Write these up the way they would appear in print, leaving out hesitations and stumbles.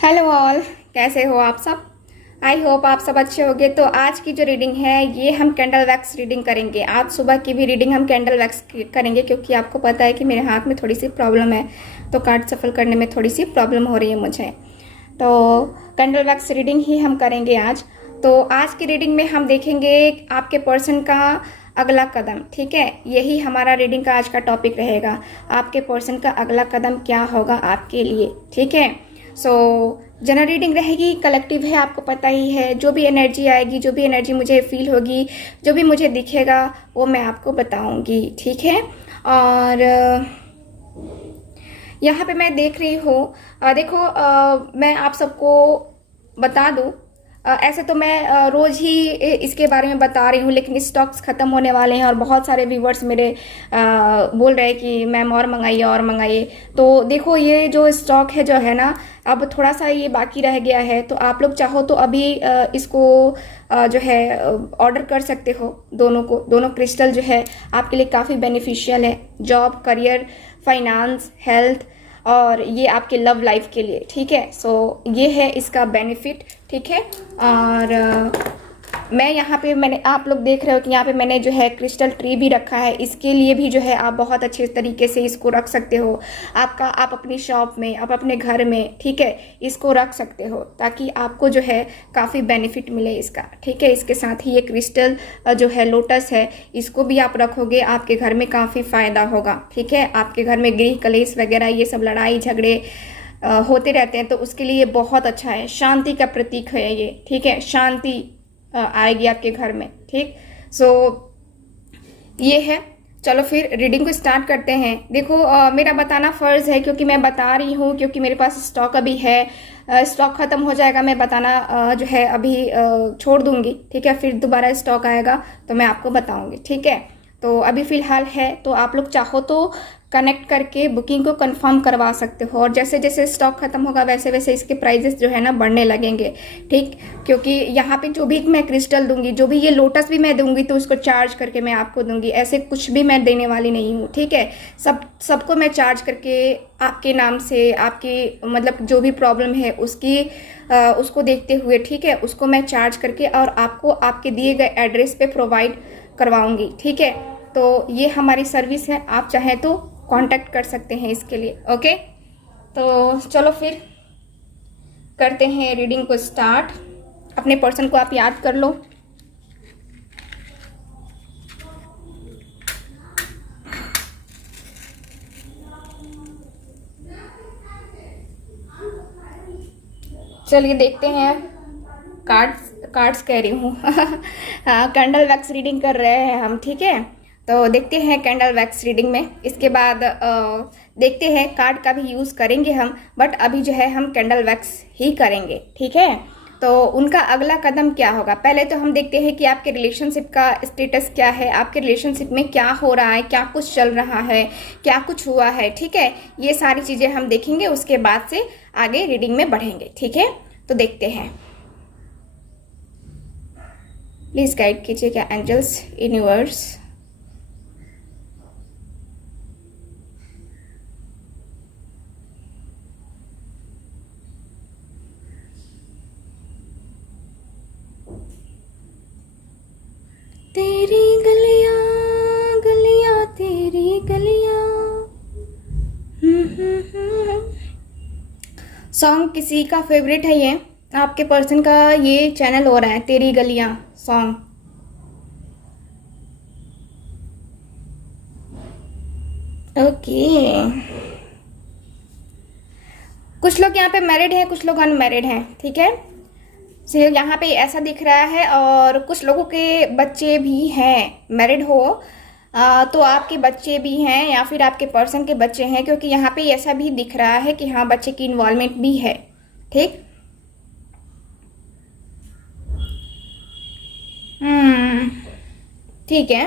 Hello all, कैसे हो आप सब। आई होप आप सब अच्छे होंगे। तो आज की जो रीडिंग है ये हम कैंडल वैक्स रीडिंग करेंगे। आज सुबह की भी रीडिंग हम कैंडल वैक्स करेंगे क्योंकि आपको पता है कि मेरे हाथ में थोड़ी सी प्रॉब्लम है, तो कार्ड सफल करने में थोड़ी सी प्रॉब्लम हो रही है मुझे। तो कैंडल वैक्स रीडिंग ही हम करेंगे आज। तो आज की रीडिंग में हम देखेंगे आपके पर्सन का अगला कदम। ठीक है, यही हमारा रीडिंग का आज का टॉपिक रहेगा। आपके पर्सन का अगला कदम क्या होगा आपके लिए। ठीक है, सो जनरल रीडिंग रहेगी, कलेक्टिव है, आपको पता ही है। जो भी एनर्जी आएगी, जो भी एनर्जी मुझे फील होगी, जो भी मुझे दिखेगा वो मैं आपको बताऊंगी। ठीक है, और यहाँ पे मैं देख रही हूँ, देखो मैं आप सबको बता दूँ, ऐसे तो मैं रोज़ ही इसके बारे में बता रही हूँ, लेकिन स्टॉक्स ख़त्म होने वाले हैं और बहुत सारे व्यूवर्स मेरे बोल रहे हैं कि मैम और मंगाइए और मंगाइए। तो देखो ये जो स्टॉक है जो है ना, अब थोड़ा सा ये बाकी रह गया है। तो आप लोग चाहो तो अभी इसको जो है ऑर्डर कर सकते हो। दोनों क्रिस्टल जो है आपके लिए काफ़ी बेनिफिशियल है, जॉब, करियर, फाइनेंस, हेल्थ और ये आपके लव लाइफ के लिए। ठीक है, सो ये है इसका बेनिफिट। ठीक है, और मैं यहाँ पे मैंने आप लोग देख रहे हो कि यहाँ पे मैंने जो है क्रिस्टल ट्री भी रखा है। इसके लिए भी जो है आप बहुत अच्छे तरीके से इसको रख सकते हो। आप अपनी शॉप में, आप अपने घर में, ठीक है, इसको रख सकते हो ताकि आपको जो है काफ़ी बेनिफिट मिले इसका। ठीक है, इसके साथ ही ये क्रिस्टल जो है लोटस है, इसको भी आप रखोगे, आपके घर में काफ़ी फ़ायदा होगा। ठीक है, आपके घर में गृह कलेश वगैरह ये सब लड़ाई झगड़े होते रहते हैं, तो उसके लिए ये बहुत अच्छा है। शांति का प्रतीक है ये। ठीक है, शांति आएगी आपके घर में। ठीक, सो ये है। चलो फिर रीडिंग को स्टार्ट करते हैं। देखो मेरा बताना फ़र्ज़ है क्योंकि मैं बता रही हूँ, क्योंकि मेरे पास स्टॉक अभी है। स्टॉक ख़त्म हो जाएगा, मैं बताना जो है अभी छोड़ दूँगी। ठीक है, फिर दोबारा स्टॉक आएगा तो मैं आपको बताऊँगी। ठीक है, तो अभी फ़िलहाल है, तो आप लोग चाहो तो कनेक्ट करके बुकिंग को कंफर्म करवा सकते हो। और जैसे जैसे स्टॉक खत्म होगा वैसे वैसे इसके प्राइजेस जो है ना बढ़ने लगेंगे। ठीक, क्योंकि यहाँ पे जो भी मैं क्रिस्टल दूंगी, जो भी ये लोटस भी मैं दूंगी तो उसको चार्ज करके मैं आपको दूंगी। ऐसे कुछ भी मैं देने वाली नहीं हूँ। ठीक है, सबको मैं चार्ज करके आपके नाम से, आपकी मतलब जो भी प्रॉब्लम है उसको देखते हुए, ठीक है, उसको मैं चार्ज करके और आपको आपके दिए गए एड्रेस पे प्रोवाइड करवाऊंगी। ठीक है, तो ये हमारी सर्विस है, आप चाहें तो कांटेक्ट कर सकते हैं इसके लिए। ओके, तो चलो फिर करते हैं रीडिंग को स्टार्ट। अपने पर्सन को आप याद कर लो। चलिए देखते हैं। कार्ड्स कह रही हूँ कैंडल वैक्स रीडिंग कर रहे हैं हम। ठीक है, तो देखते हैं कैंडल वैक्स रीडिंग में। इसके बाद देखते हैं, कार्ड का भी यूज़ करेंगे हम, बट अभी जो है हम कैंडल वैक्स ही करेंगे। ठीक है, तो उनका अगला कदम क्या होगा। पहले तो हम देखते हैं कि आपके रिलेशनशिप का स्टेटस क्या है, आपके रिलेशनशिप में क्या हो रहा है, क्या कुछ चल रहा है, क्या कुछ हुआ है। ठीक है, ये सारी चीज़ें हम देखेंगे, उसके बाद से आगे रीडिंग में बढ़ेंगे। ठीक है, तो देखते हैं। प्लीज़ गाइड कीजिएगा एंजल्स, यूनिवर्स। तेरी गलियां गलियां तेरी गलियां। सॉन्ग किसी का फेवरेट है ये, आपके पर्सन का ये चैनल हो रहा है, तेरी गलियां सॉन्ग। ओके, कुछ लोग यहाँ पे मैरिड हैं, कुछ लोग अनमैरिड हैं। ठीक है, सो यहाँ पे ऐसा दिख रहा है, और कुछ लोगों के बच्चे भी हैं। मैरिड हो तो आपके बच्चे भी हैं या फिर आपके पर्सन के बच्चे हैं, क्योंकि यहाँ पे ऐसा भी दिख रहा है कि हाँ बच्चे की इन्वॉल्वमेंट भी है। ठीक, ठीक है।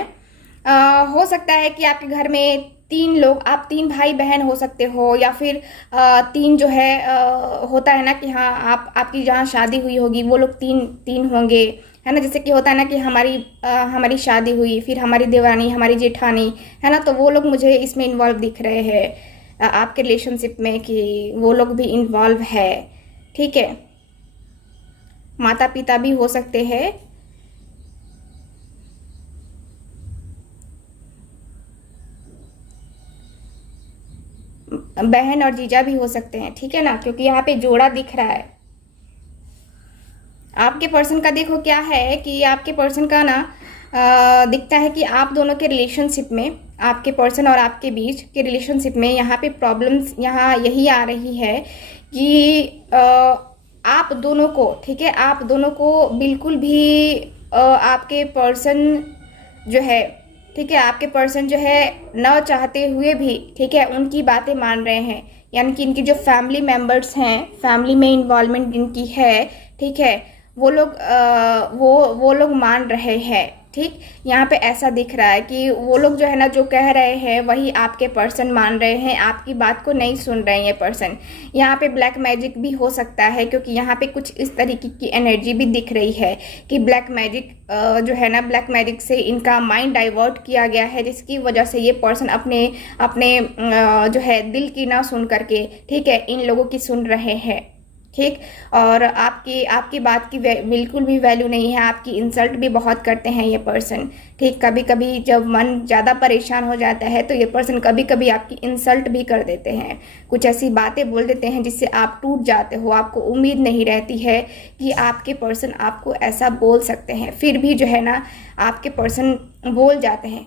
हो सकता है कि आपके घर में तीन लोग, आप तीन भाई बहन हो सकते हो, या फिर तीन जो है होता है ना कि हाँ आपकी जहाँ शादी हुई होगी वो लोग तीन तीन होंगे, है ना। जैसे कि होता है ना कि हमारी शादी हुई, फिर हमारी देवरानी, हमारी जेठानी, है ना, तो वो लोग मुझे इसमें इन्वॉल्व दिख रहे हैं आपके रिलेशनशिप में, कि वो लोग भी इन्वॉल्व है। ठीक है, माता पिता भी हो सकते हैं, बहन और जीजा भी हो सकते हैं, ठीक है ना, क्योंकि यहाँ पे जोड़ा दिख रहा है। आपके पर्सन का देखो क्या है कि आपके पर्सन का ना दिखता है कि आप दोनों के रिलेशनशिप में, आपके पर्सन और आपके बीच के रिलेशनशिप में यहाँ पे प्रॉब्लम्स यहाँ यही आ रही है कि आप दोनों को, ठीक है, आप दोनों को बिल्कुल भी आपके पर्सन जो है, ठीक है, आपके पर्सन जो है न चाहते हुए भी, ठीक है, उनकी बातें मान रहे हैं। यानी कि इनकी जो फैमिली मेंबर्स हैं, फैमिली में इन्वॉल्वमेंट इनकी है, ठीक है, वो लोग वो लोग मान रहे हैं। ठीक, यहाँ पे ऐसा दिख रहा है कि वो लोग जो है ना, जो कह रहे हैं वही आपके पर्सन मान रहे हैं, आपकी बात को नहीं सुन रहे हैं ये पर्सन। यहाँ पे ब्लैक मैजिक भी हो सकता है, क्योंकि यहाँ पे कुछ इस तरीके की एनर्जी भी दिख रही है कि ब्लैक मैजिक जो है ना, ब्लैक मैजिक से इनका माइंड डाइवर्ट किया गया है, जिसकी वजह से ये पर्सन अपने अपने जो है दिल की ना सुन करके, ठीक है, इन लोगों की सुन रहे हैं। ठीक, और आपकी बात की बिल्कुल भी वैल्यू नहीं है, आपकी इंसल्ट भी बहुत करते हैं ये पर्सन। ठीक, कभी कभी जब मन ज़्यादा परेशान हो जाता है तो ये पर्सन कभी कभी आपकी इंसल्ट भी कर देते हैं, कुछ ऐसी बातें बोल देते हैं जिससे आप टूट जाते हो। आपको उम्मीद नहीं रहती है कि आपके पर्सन आपको ऐसा बोल सकते हैं, फिर भी जो है ना आपके पर्सन बोल जाते हैं,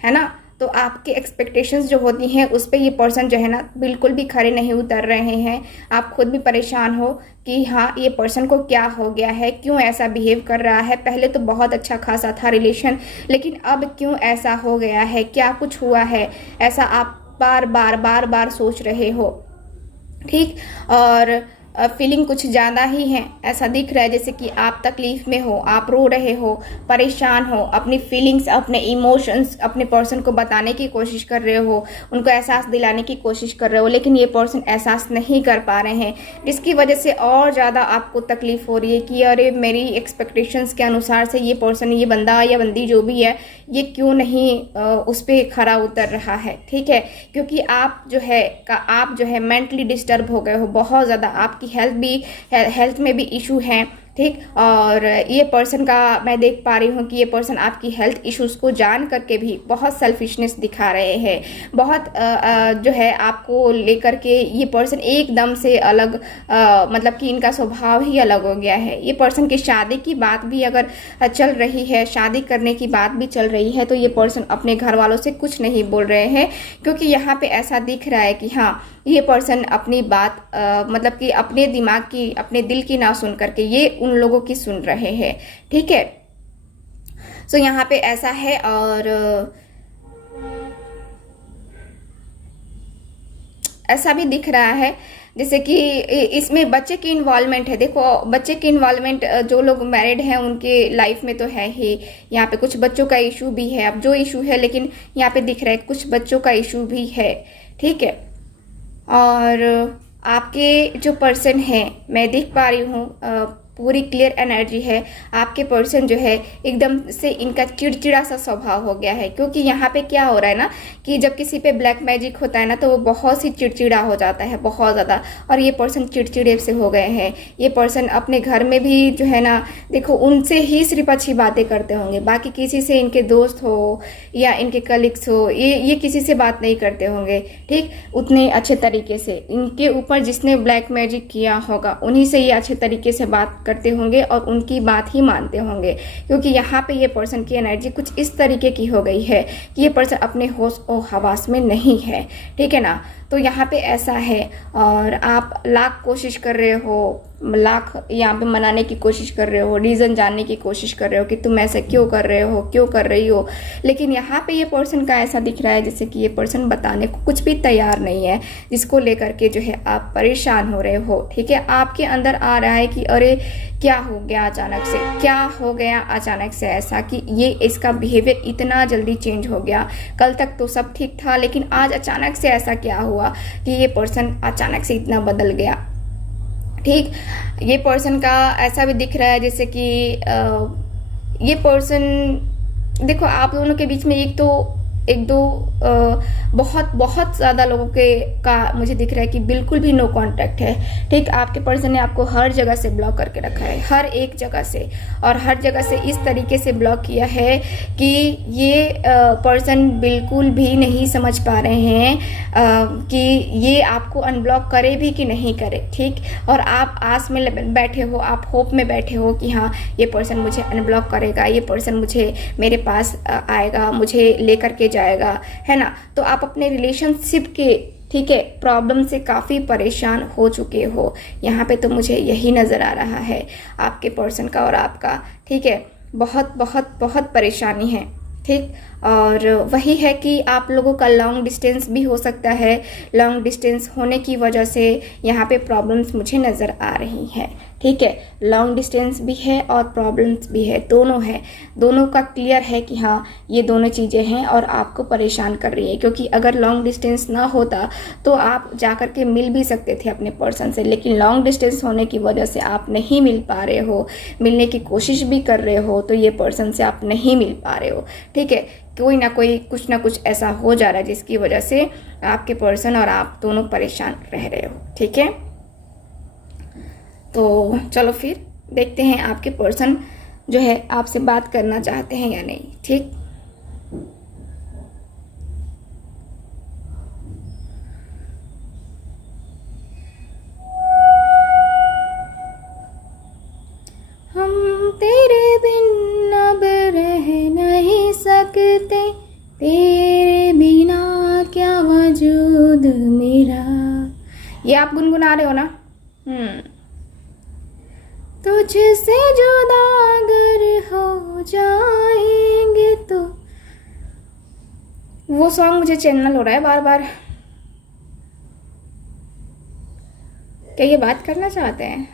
है ना। तो आपके एक्सपेक्टेशंस जो होती हैं उस पर ये पर्सन जो है ना बिल्कुल भी खरे नहीं उतर रहे हैं। आप खुद भी परेशान हो कि हाँ, ये पर्सन को क्या हो गया है, क्यों ऐसा बिहेव कर रहा है। पहले तो बहुत अच्छा खासा था रिलेशन, लेकिन अब क्यों ऐसा हो गया है, क्या कुछ हुआ है, ऐसा आप बार बार सोच रहे हो। ठीक, और फीलिंग कुछ ज़्यादा ही है, ऐसा दिख रहा है जैसे कि आप तकलीफ़ में हो, आप रो रहे हो, परेशान हो, अपनी फीलिंग्स, अपने इमोशंस अपने पर्सन को बताने की कोशिश कर रहे हो, उनको एहसास दिलाने की कोशिश कर रहे हो, लेकिन ये पर्सन एहसास नहीं कर पा रहे हैं, जिसकी वजह से और ज़्यादा आपको तकलीफ़ हो रही है कि अरे मेरी एक्सपेक्टेशंस के अनुसार से ये पर्सन, ये बंदा या बंदी जो भी है, ये क्यों नहीं उस पर खरा उतर रहा है। ठीक है, क्योंकि आप जो है मेंटली डिस्टर्ब हो गए हो बहुत ज़्यादा, आपकी हेल्थ में भी इशू है। ठीक, और ये पर्सन का मैं देख पा रही हूँ कि ये पर्सन आपकी हेल्थ इश्यूज़ को जान करके भी बहुत सेल्फिशनेस दिखा रहे हैं, बहुत जो है आपको लेकर के ये पर्सन एकदम से अलग, मतलब कि इनका स्वभाव ही अलग हो गया है। ये पर्सन की शादी की बात भी अगर चल रही है, शादी करने की बात भी चल रही है, तो ये पर्सन अपने घर वालों से कुछ नहीं बोल रहे हैं, क्योंकि यहाँ पे ऐसा दिख रहा है कि हाँ, ये पर्सन अपनी बात मतलब कि अपने दिमाग की, अपने दिल की ना सुन करके ये उन लोगों की सुन रहे हैं। ठीक है, सो यहाँ पे ऐसा है। और ऐसा भी दिख रहा है जैसे कि इसमें बच्चे की इन्वॉल्वमेंट है। देखो, बच्चे की इन्वॉल्वमेंट जो लोग मैरिड हैं उनके लाइफ में तो है ही, यहाँ पे कुछ बच्चों का इशू भी है। अब जो इशू है, लेकिन यहाँ पे दिख रहा है कुछ बच्चों का इशू भी है। ठीक है, और आपके जो पर्सन है, मैं देख पा रही हूँ पूरी क्लियर एनर्जी है। आपके पर्सन जो है एकदम से इनका चिड़चिड़ा सा स्वभाव हो गया है, क्योंकि यहाँ पे क्या हो रहा है ना कि जब किसी पे ब्लैक मैजिक होता है ना तो वो बहुत सी चिड़चिड़ा हो जाता है, बहुत ज़्यादा। और ये पर्सन चिड़चिड़े से हो गए हैं। ये पर्सन अपने घर में भी जो है ना, देखो, उनसे ही सिर्फ अच्छी बातें करते होंगे, बाकी किसी से, इनके दोस्त हो या इनके कलीग्स हो, ये किसी से बात नहीं करते होंगे। ठीक, उतने अच्छे तरीके से इनके ऊपर जिसने ब्लैक मैजिक किया होगा उन्हीं से ये अच्छे तरीके से बात करते होंगे और उनकी बात ही मानते होंगे, क्योंकि यहाँ पे ये पर्सन की एनर्जी कुछ इस तरीके की हो गई है कि ये पर्सन अपने होश और हवास में नहीं है। ठीक है ना, तो यहाँ पे ऐसा है। और आप लाख कोशिश कर रहे हो, लाख यहाँ पे मनाने की कोशिश कर रहे हो, रीज़न जानने की कोशिश कर रहे हो कि तुम ऐसा क्यों कर रहे हो, क्यों कर रही हो, लेकिन यहाँ पे ये पर्सन का ऐसा दिख रहा है जैसे कि ये पर्सन बताने को कुछ भी तैयार नहीं है, जिसको लेकर के जो है आप परेशान हो रहे हो। ठीक है, आपके अंदर आ रहा है कि अरे क्या हो गया अचानक से, क्या हो गया अचानक से ऐसा कि ये इसका बिहेवियर इतना जल्दी चेंज हो गया। कल तक तो सब ठीक था, लेकिन आज अचानक से ऐसा क्या हुआ कि ये पर्सन अचानक से इतना बदल गया। ठीक, ये पर्सन का ऐसा भी दिख रहा है जैसे कि ये पर्सन, देखो, आप दोनों के बीच में एक तो एक दो बहुत बहुत ज़्यादा लोगों के का मुझे दिख रहा है कि बिल्कुल भी नो कांटेक्ट है। ठीक, आपके पर्सन ने आपको हर जगह से ब्लॉक करके रखा है, हर एक जगह से, और हर जगह से इस तरीके से ब्लॉक किया है कि ये पर्सन बिल्कुल भी नहीं समझ पा रहे हैं कि ये आपको अनब्लॉक करे भी कि नहीं करे। ठीक, और आप आस में बैठे हो, आप होप में बैठे हो कि हाँ ये पर्सन मुझे अनब्लॉक करेगा, ये पर्सन मुझे मेरे पास आएगा, मुझे लेकर के जाएगा, है ना। तो आप अपने रिलेशनशिप के, ठीक है, प्रॉब्लम से काफ़ी परेशान हो चुके हो। यहाँ पे तो मुझे यही नज़र आ रहा है आपके पर्सन का और आपका। ठीक है, बहुत बहुत बहुत परेशानी है। ठीक, और वही है कि आप लोगों का लॉन्ग डिस्टेंस भी हो सकता है। लॉन्ग डिस्टेंस होने की वजह से यहाँ पे प्रॉब्लम्स मुझे नज़र आ रही हैं। ठीक है, लॉन्ग डिस्टेंस भी है और प्रॉब्लम्स भी है, दोनों है। दोनों का क्लियर है कि हाँ ये दोनों चीज़ें हैं और आपको परेशान कर रही है। क्योंकि अगर लॉन्ग डिस्टेंस ना होता तो आप जा कर के मिल भी सकते थे अपने पर्सन से, लेकिन लॉन्ग डिस्टेंस होने की वजह से आप नहीं मिल पा रहे हो, मिलने की कोशिश भी कर रहे हो तो ये पर्सन से आप नहीं मिल पा रहे हो। ठीक है, कोई ना कोई कुछ ना कुछ ऐसा हो जा रहा है जिसकी वजह से आपके पर्सन और आप दोनों परेशान रह रहे हो। ठीक है, तो चलो फिर देखते हैं आपके पर्सन जो है आपसे बात करना चाहते हैं या नहीं। ठीक, हम तेरे बिन अब रह नहीं सकते, तेरे बिना क्या वजूद मेरा। ये आप गुनगुना रहे हो ना? तुझसे जुदा अगर हो जाएंगे तो, वो सॉन्ग मुझे चैनल हो रहा है बार बार। क्या ये बात करना चाहते हैं?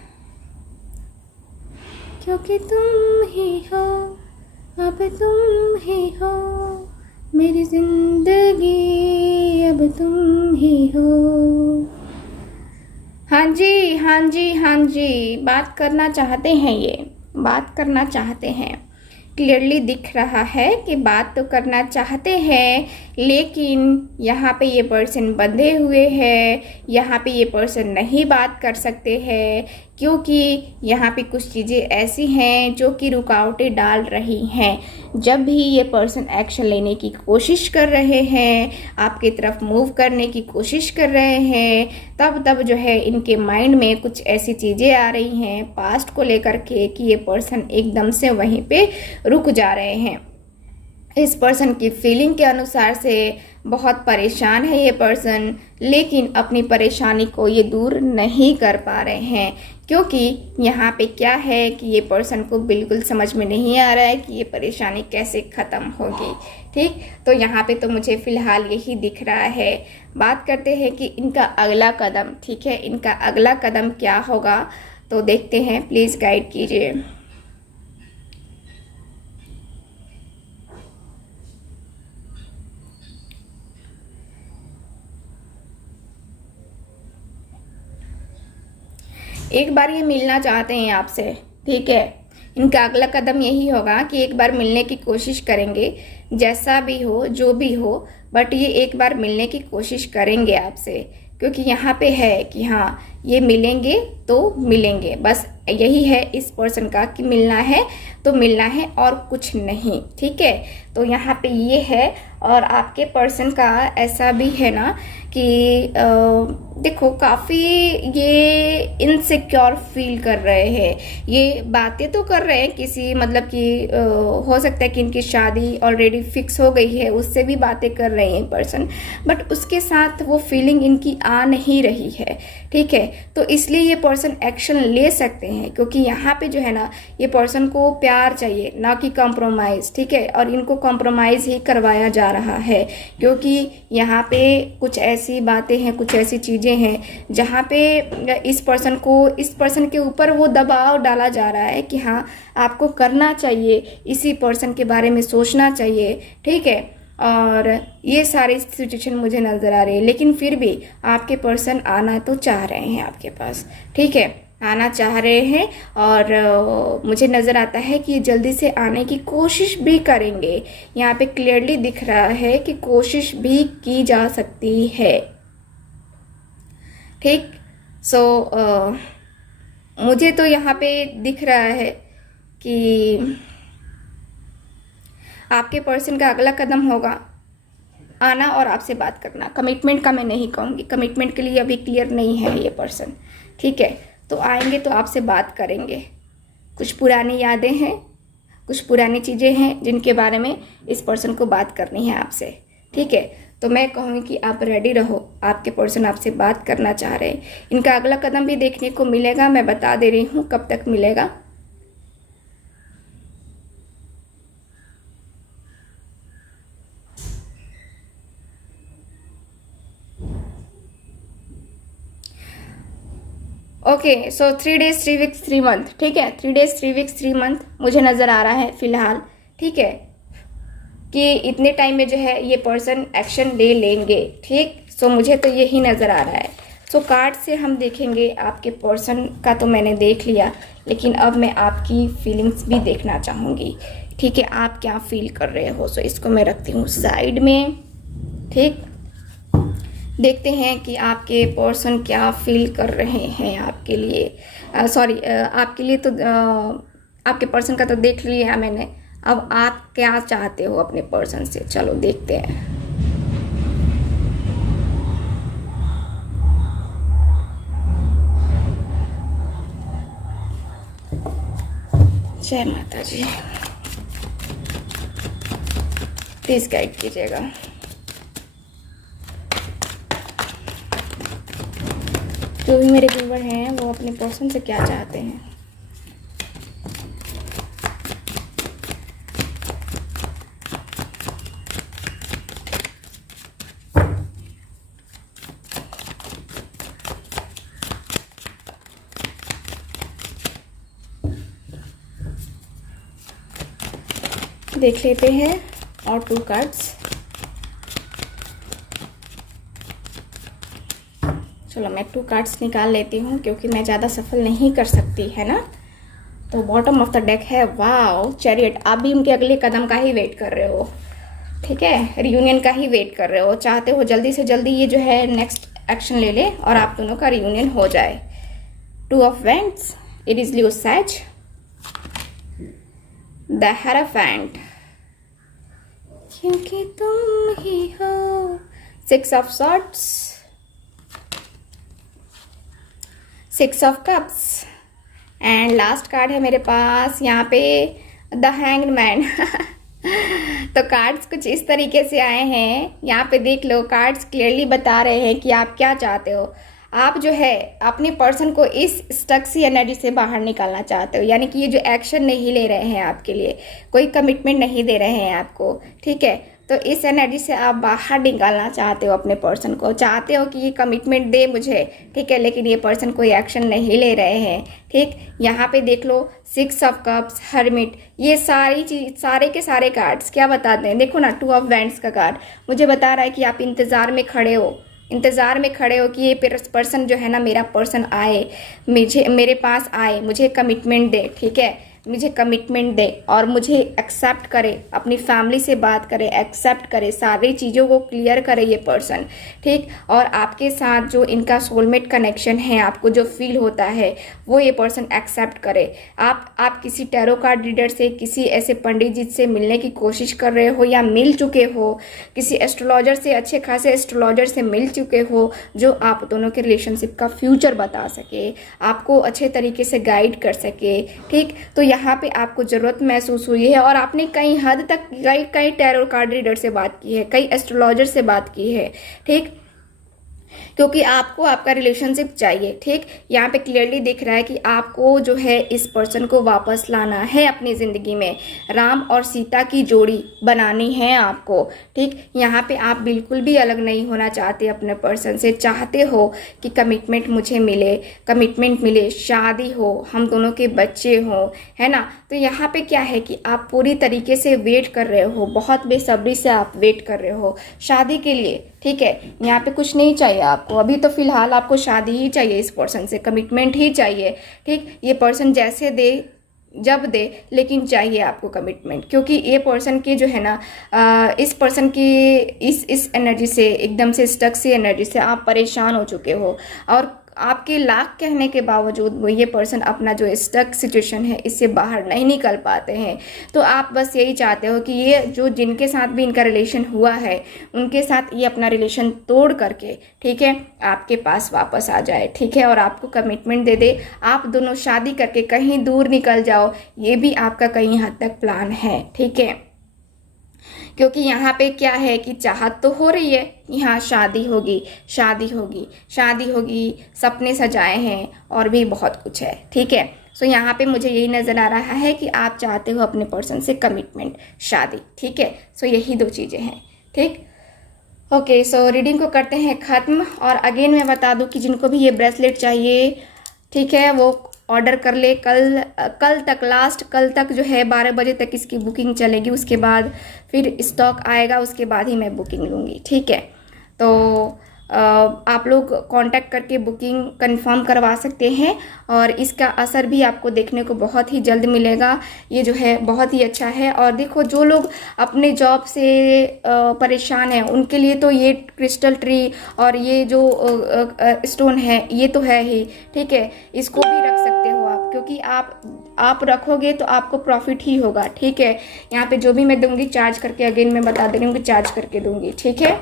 क्योंकि तुम ही हो, अब तुम ही हो मेरी जिंदगी, अब तुम ही हो। हाँ जी, हाँ जी, हाँ जी, बात करना चाहते हैं, ये बात करना चाहते हैं। क्लियरली दिख रहा है कि बात तो करना चाहते हैं, लेकिन यहाँ पे ये पर्सन बंधे हुए हैं। यहाँ पे ये पर्सन नहीं बात कर सकते हैं क्योंकि यहाँ पे कुछ चीज़ें ऐसी हैं जो कि रुकावटें डाल रही हैं। जब भी ये पर्सन एक्शन लेने की कोशिश कर रहे हैं, आपकी तरफ मूव करने की कोशिश कर रहे हैं, तब जो है इनके माइंड में कुछ ऐसी चीज़ें आ रही हैं पास्ट को लेकर के कि ये पर्सन एकदम से वहीं पे रुक जा रहे हैं। इस पर्सन की फीलिंग के अनुसार से बहुत परेशान है ये पर्सन, लेकिन अपनी परेशानी को ये दूर नहीं कर पा रहे हैं क्योंकि यहाँ पे क्या है कि ये पर्सन को बिल्कुल समझ में नहीं आ रहा है कि ये परेशानी कैसे ख़त्म होगी। ठीक, तो यहाँ पे तो मुझे फ़िलहाल यही दिख रहा है। बात करते हैं कि इनका अगला कदम, ठीक है, इनका अगला कदम क्या होगा, तो देखते हैं। प्लीज़ गाइड कीजिए। एक बार ये मिलना चाहते हैं आपसे, ठीक है। इनका अगला कदम यही होगा कि एक बार मिलने की कोशिश करेंगे, जैसा भी हो जो भी हो, बट ये एक बार मिलने की कोशिश करेंगे आपसे क्योंकि यहाँ पे है कि हाँ ये मिलेंगे तो मिलेंगे, बस यही है इस पर्सन का कि मिलना है तो मिलना है और कुछ नहीं। ठीक है, तो यहाँ पे ये है। और आपके पर्सन का ऐसा भी है ना कि देखो काफ़ी ये इनसिक्योर फील कर रहे हैं। ये बातें तो कर रहे हैं किसी, मतलब कि हो सकता है कि इनकी शादी ऑलरेडी फिक्स हो गई है, उससे भी बातें कर रहे हैं पर्सन, बट उसके साथ वो फीलिंग इनकी आ नहीं रही है। ठीक है, तो इसलिए ये पर्सन एक्शन ले सकते हैं क्योंकि यहाँ पे जो है ना ये पर्सन को प्यार चाहिए, ना कि कॉम्प्रोमाइज़। ठीक है, और इनको कॉम्प्रोमाइज़ ही करवाया जा रहा है क्योंकि यहाँ पे कुछ ऐसी बातें हैं, कुछ ऐसी चीज़ें हैं जहाँ पे इस पर्सन के ऊपर वो दबाव डाला जा रहा है कि हाँ आपको करना चाहिए, इसी पर्सन के बारे में सोचना चाहिए। ठीक है, और ये सारी सिचुएशन मुझे नज़र आ रही है। लेकिन फिर भी आपके पर्सन आना तो चाह रहे हैं आपके पास, ठीक है, आना चाह रहे हैं। और मुझे नज़र आता है कि जल्दी से आने की कोशिश भी करेंगे। यहाँ पे क्लियरली दिख रहा है कि कोशिश भी की जा सकती है, ठीक। सो मुझे तो यहाँ पे दिख रहा है कि आपके पर्सन का अगला कदम होगा आना और आपसे बात करना। कमिटमेंट का मैं नहीं कहूँगी, कमिटमेंट के लिए अभी क्लियर नहीं है ये पर्सन, ठीक है। तो आएंगे तो आपसे बात करेंगे। कुछ पुरानी यादें हैं, कुछ पुरानी चीज़ें हैं जिनके बारे में इस पर्सन को बात करनी है आपसे, ठीक है। तो मैं कहूँगी कि आप रेडी रहो, आपके पर्सन आपसे बात करना चाह रहे हैं। इनका अगला कदम भी देखने को मिलेगा, मैं बता दे रही हूँ कब तक मिलेगा। ओके, सो 3 days 3 weeks 3 month, ठीक है। 3 days 3 weeks 3 month मुझे नज़र आ रहा है फिलहाल, ठीक है, कि इतने टाइम में जो है ये पर्सन एक्शन ले लेंगे, ठीक। सो मुझे तो यही नज़र आ रहा है। सो कार्ड से हम देखेंगे, आपके पर्सन का तो मैंने देख लिया, लेकिन अब मैं आपकी फीलिंग्स भी देखना चाहूँगी, ठीक है। आप क्या फील कर रहे हो। सो इसको मैं रखती हूँ साइड में, ठीक। देखते हैं कि आपके पर्सन क्या फील कर रहे हैं आपके लिए। सॉरी, आपके लिए तो आपके पर्सन का तो देख लिया मैंने। अब आप क्या चाहते हो अपने पर्सन से, चलो देखते हैं। जय माता जी, प्लीज गाइड कीजिएगा। जो भी मेरे व्यूवर हैं वो अपने पर्सन से क्या चाहते हैं। देख लेते हैं और 2 कार्ड्स। चलो मैं 2 कार्ड्स निकाल लेती हूँ क्योंकि मैं ज़्यादा सफल नहीं कर सकती, है ना। तो बॉटम ऑफ द डेक है, वाओ, चैरियट। आप भी उनके अगले कदम का ही वेट कर रहे हो, ठीक है, रियूनियन का ही वेट कर रहे हो, चाहते हो जल्दी से जल्दी ये जो है नेक्स्ट एक्शन ले ले और आप दोनों का रियूनियन हो जाए। 2 of Wands, it is Leo says, the hierophant, क्योंकि तुम ही हो, 6 of Swords, 6 of Cups and last card है मेरे पास यहाँ पे द हैंग्ड मैन। तो कार्ड्स कुछ इस तरीके से आए हैं, यहाँ पे देख लो। कार्ड्स क्लियरली बता रहे हैं कि आप क्या चाहते हो। आप जो है अपने पर्सन को इस स्टक सी एनर्जी से बाहर निकालना चाहते हो, यानी कि ये जो एक्शन नहीं ले रहे हैं आपके लिए, कोई कमिटमेंट नहीं दे रहे हैं आपको, ठीक है। तो इस एनर्जी से आप बाहर निकालना चाहते हो अपने पर्सन को, चाहते हो कि ये कमिटमेंट दे मुझे, ठीक है, लेकिन ये पर्सन कोई एक्शन नहीं ले रहे हैं, ठीक। यहाँ पे देख लो 6 of Cups, हर्मिट, ये सारी चीज, सारे के सारे कार्ड्स क्या बताते हैं। देखो ना, 2 of Wands का कार्ड मुझे बता रहा है कि आप इंतज़ार में खड़े हो, इंतज़ार में खड़े हो कि ये पर्सन जो है ना, मेरा पर्सन आए, मेरे पास आए, मुझे कमिटमेंट दे, ठीक है, मुझे कमिटमेंट दे और मुझे एक्सेप्ट करे, अपनी फैमिली से बात करे, एक्सेप्ट करे, सारी चीज़ों को क्लियर करे ये पर्सन, ठीक। और आपके साथ जो इनका सोलमेट कनेक्शन है, आपको जो फील होता है वो ये पर्सन एक्सेप्ट करे। आप किसी टैरो कार्ड रीडर से, किसी ऐसे पंडित जी से मिलने की कोशिश कर रहे हो या मिल चुके हो, किसी एस्ट्रोलॉजर से, अच्छे खासे एस्ट्रोलॉजर से मिल चुके हो जो आप दोनों के रिलेशनशिप का फ्यूचर बता सके, आपको अच्छे तरीके से गाइड कर सके, ठीक। तो यहाँ पे आपको ज़रूरत महसूस हुई है और आपने कई हद तक कई टैरो कार्ड रीडर से बात की है, कई एस्ट्रोलॉजर से बात की है, ठीक। क्योंकि आपको आपका रिलेशनशिप चाहिए। ठीक, यहाँ पे क्लियरली दिख रहा है कि आपको जो है इस पर्सन को वापस लाना है अपनी ज़िंदगी में, राम और सीता की जोड़ी बनानी है आपको। ठीक, यहाँ पे आप बिल्कुल भी अलग नहीं होना चाहते अपने पर्सन से, चाहते हो कि कमिटमेंट मुझे मिले, कमिटमेंट मिले, शादी हो, हम दोनों के बच्चे हों, है ना। तो यहाँ पे क्या है कि आप पूरी तरीके से वेट कर रहे हो, बहुत बेसब्री से आप वेट कर रहे हो शादी के लिए। ठीक है, यहाँ पे कुछ नहीं चाहिए आपको अभी, तो फिलहाल आपको शादी ही चाहिए, इस पर्सन से कमिटमेंट ही चाहिए। ठीक, ये पर्सन जैसे दे जब दे, लेकिन चाहिए आपको कमिटमेंट, क्योंकि ये पर्सन की जो है ना इस पर्सन की इस एनर्जी से, एकदम से स्टक सी एनर्जी से आप परेशान हो चुके हो, और आपके लाख कहने के बावजूद वो ये पर्सन अपना जो स्टक सिचुएशन है इससे बाहर नहीं निकल पाते हैं। तो आप बस यही चाहते हो कि ये जो जिनके साथ भी इनका रिलेशन हुआ है उनके साथ ये अपना रिलेशन तोड़ करके, ठीक है, आपके पास वापस आ जाए। ठीक है, और आपको कमिटमेंट दे दे, आप दोनों शादी करके कहीं दूर निकल जाओ, ये भी आपका कहीं हद तक प्लान है। ठीक है, क्योंकि यहाँ पे क्या है कि चाहत तो हो रही है, यहाँ शादी होगी, शादी होगी, शादी होगी, सपने सजाए हैं और भी बहुत कुछ है। ठीक है, सो यहाँ पे मुझे यही नज़र आ रहा है कि आप चाहते हो अपने पर्सन से कमिटमेंट, शादी। ठीक है, सो यही दो चीज़ें हैं। ठीक, ओके, सो रीडिंग को करते हैं ख़त्म। और अगेन मैं बता दूँ कि जिनको भी ये ब्रेसलेट चाहिए, ठीक है, वो ऑर्डर कर ले। कल तक, लास्ट कल तक जो है 12 बजे तक इसकी बुकिंग चलेगी, उसके बाद फिर स्टॉक आएगा, उसके बाद ही मैं बुकिंग लूँगी। ठीक है, तो आप लोग कांटेक्ट करके बुकिंग कंफर्म करवा सकते हैं, और इसका असर भी आपको देखने को बहुत ही जल्द मिलेगा। ये जो है बहुत ही अच्छा है। और देखो, जो लोग अपने जॉब से परेशान हैं उनके लिए तो ये क्रिस्टल ट्री और ये जो स्टोन है ये तो है ही। ठीक है, इसको भी रख सकते हो आप, क्योंकि आप रखोगे तो आपको प्रॉफिट ही होगा। ठीक है, यहाँ पे जो भी मैं दूंगी चार्ज करके, अगेन मैं बता दे रही हूँ कि चार्ज करके दूंगी। ठीक है,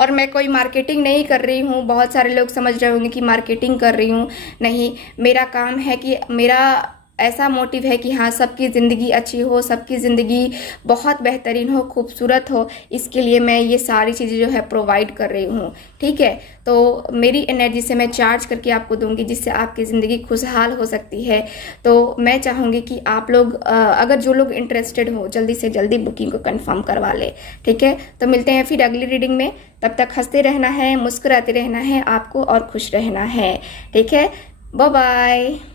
और मैं कोई मार्केटिंग नहीं कर रही हूँ। बहुत सारे लोग समझ रहे होंगे कि मार्केटिंग कर रही हूँ, नहीं, मेरा काम है कि मेरा ऐसा मोटिव है कि हाँ, सबकी ज़िंदगी अच्छी हो, सबकी ज़िंदगी बहुत बेहतरीन हो, खूबसूरत हो, इसके लिए मैं ये सारी चीज़ें जो है प्रोवाइड कर रही हूँ। ठीक है, तो मेरी एनर्जी से मैं चार्ज करके आपको दूंगी, जिससे आपकी ज़िंदगी खुशहाल हो सकती है। तो मैं चाहूँगी कि आप लोग अगर जो लोग इंटरेस्टेड हो जल्दी से जल्दी बुकिंग को कंफर्म करवा ले। ठीक है, तो मिलते हैं फिर अगली रीडिंग में। तब तक हंसते रहना है, मुस्कुराते रहना है आपको, और खुश रहना है। ठीक है, बाय बाय।